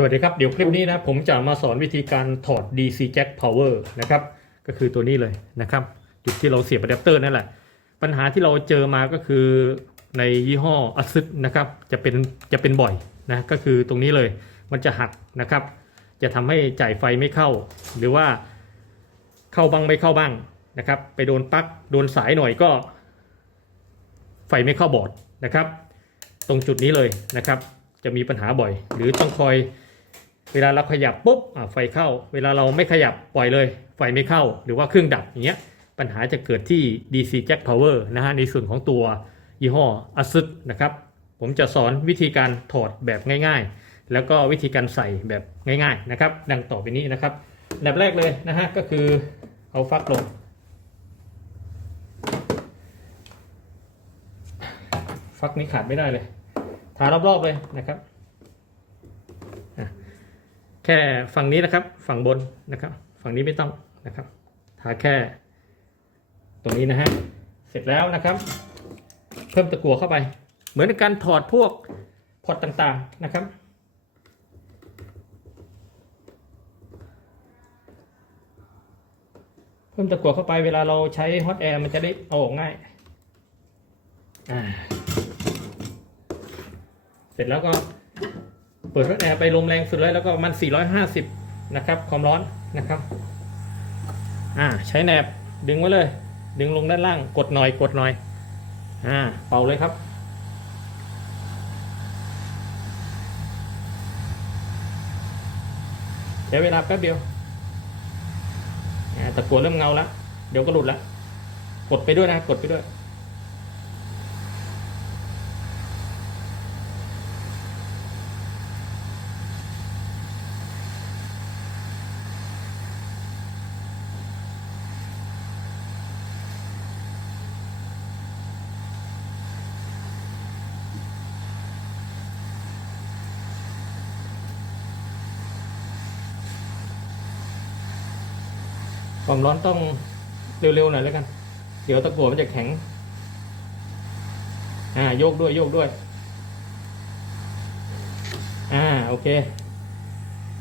สวัสดีครับ เดี๋ยวคลิปนี้นะผมจะมาสอนวิธีการถอด DC jack power นะครับ ก็คือตัวนี้เลยนะครับ จุดที่เราเสียบอะแดปเตอร์นั่นแหละ ปัญหาที่เราเจอมาก็คือในยี่ห้อ ASUS นะครับ จะเป็นจะเป็นบ่อยนะก็คือตรงนี้เลยมันจะหักนะครับ จะทำให้จ่ายไฟไม่เข้า หรือว่าเข้าบ้างไม่เข้าบ้างนะครับ ไปโดนปลั๊กโดนสายหน่อยก็ ไฟไม่เข้าบอร์ดนะครับ ตรงจุดนี้เลยนะครับ จะมีปัญหาบ่อย หรือต้องคอย เวลาเราขยับปุ๊บไฟเข้า เวลาเราไม่ขยับปล่อยเลย ไฟไม่เข้า หรือว่าเครื่องดับอย่างเงี้ยปัญหาจะเกิดที่ DC Jack Power นะฮะในส่วนของตัวยี่ห้อ ASUS นะครับ ผมจะสอนวิธีการถอดแบบง่ายๆ แล้วก็วิธีการใส่แบบง่ายๆนะครับ ดังต่อไปนี้นะครับอันดับแรกเลยนะฮะก็คือเอาฟักลง ฟักนี้ขาดไม่ได้เลยทารอบๆเลยนะครับ แค่ฝั่งนี้นะครับ ฝั่งบนนะครับ ฝั่งนี้ไม่ต้องนะครับ ทาแค่ตรงนี้นะฮะ เสร็จแล้วนะครับ เพิ่มตะกั่วเข้าไป เหมือนการถอดพวกพอร์ตต่างๆนะครับ เพิ่มตะกั่วเข้าไปเวลาเราใช้ฮอตแอร์มันจะได้เอาออกง่ายอ่าเสร็จแล้วก็ เปิดรถแอร์ไปลมแรงสุดเลยแล้วก็มัน 450 นะครับความร้อนนะครับอ่าใช้แหนบดึงไว้เลย ดึงลงด้านล่างกดหน่อยกดหน่อยอ่าเป่าเลยครับใช้เวลาแป๊บเดียวอ่าตะกัวเริ่มเงาแล้ว เดี๋ยวก็หลุดแล้ว กดไปด้วยนะ กดไปด้วย ความร้อนต้องเร็วๆหน่อยแล้วกัน เดี๋ยวตะกั่วมันจะแข็ง อ่า โยกด้วยโยกด้วย อ่า โอเค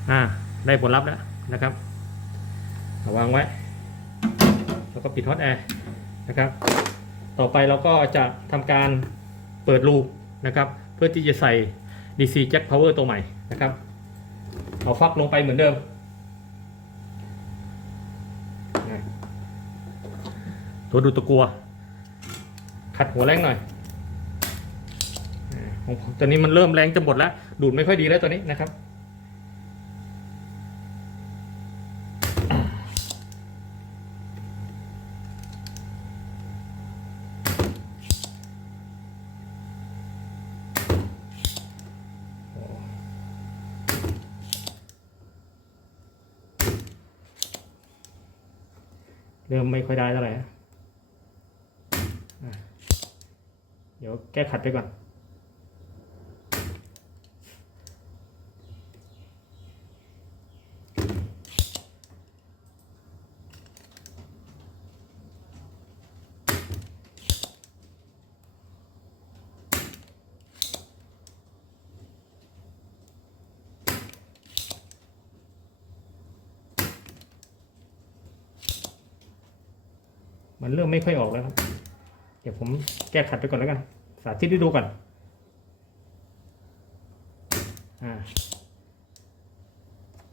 อ่า ได้ผลลัพธ์แล้วนะครับาวางไว้ แล้วก็ปิดฮอตแอร์นะครับ ต่อไปเราก็จะทำการเปิดรูนะครับ เพื่อที่จะใส่ DC Jack Power ตัวใหม่นะครับ เอาฟักลงไปเหมือนเดิม ตัวดูตะกัว ขัดหัวแรงหน่อยอาของผมตอนนี้มันเริ่มแรงจะหมดแล้ว ดูดไม่ค่อยดีแล้วตอนนี้นะครับเริ่มไม่ค่อยได้เท่าไหร่ เดี๋ยวแก้ขัดไปก่อน มันเริ่มไม่ค่อยออกแล้วครับ ดี๋ยวผมแก้ขัดไปก่อนแล้วกัน สาธิตให้ดูก่อนอ่า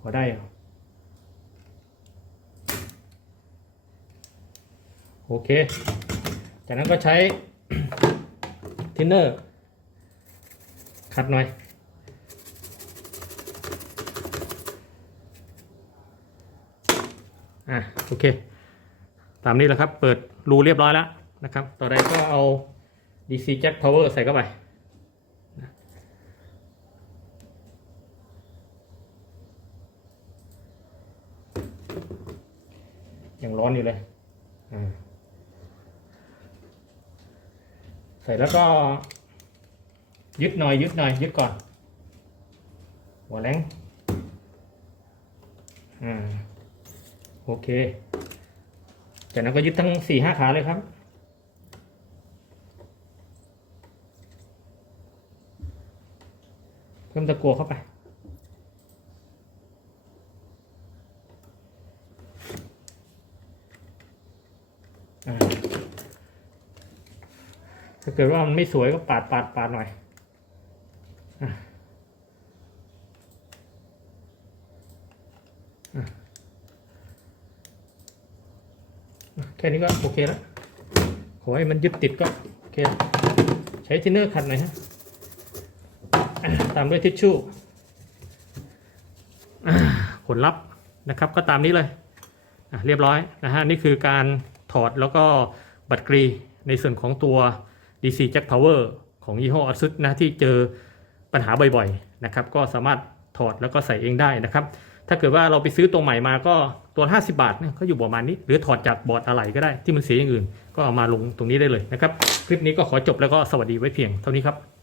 พอได้เหรอโอเค จากนั้นก็ใช้ทินเนอร์ขัดหน่อยอะโอเค ตามนี้แหละครับ เปิดรูเรียบร้อยแล้ว นะครับ ต่อไปก็เอา DC Jack Power ใส่เข้าไปยังร้อนอยู่เลยอ่าใส่แล้วก็ ยึดหน่อยยึดหน่อยยึดก่อน หัวแรงอ่าโอเค จากนั้นก็ยึดทั้งสี่ห้าขาเลยครับ จะกลัวเข้าไปถ้าเกิดว่ามันไม่สวยก็ปาดปาดปาดหน่อยแค่นี้ก็โอเคแล้วขอให้มันยึดติดก็โอเค ใช้ทินเนอร์ขัดหน่อยฮะ ตามด้วยทิชชู่ผลลัพธ์นะครับก็ตามนี้เลยเรียบร้อยนะฮะนี่คือการถอดแล้วก็บัตรกรีในส่วนของตัว DC Jack Power ของยี่ห้อ ASUS นะที่เจอปัญหาบ่อยๆนะครับก็สามารถถอดแล้วก็ใส่เองได้นะครับ ถ้าเกิดว่าเราไปซื้อตัวใหม่มาก็ตัว50 บาทเนี่ยก็อยู่ประมาณนี้ หรือถอดจากบอร์ดอะไหล่ก็ได้ที่มันเสียอย่างอื่น ก็เอามาลงตรงนี้ได้เลยนะครับ คลิปนี้ก็ขอจบแล้วก็สวัสดีไว้เพียงเท่านี้ครับ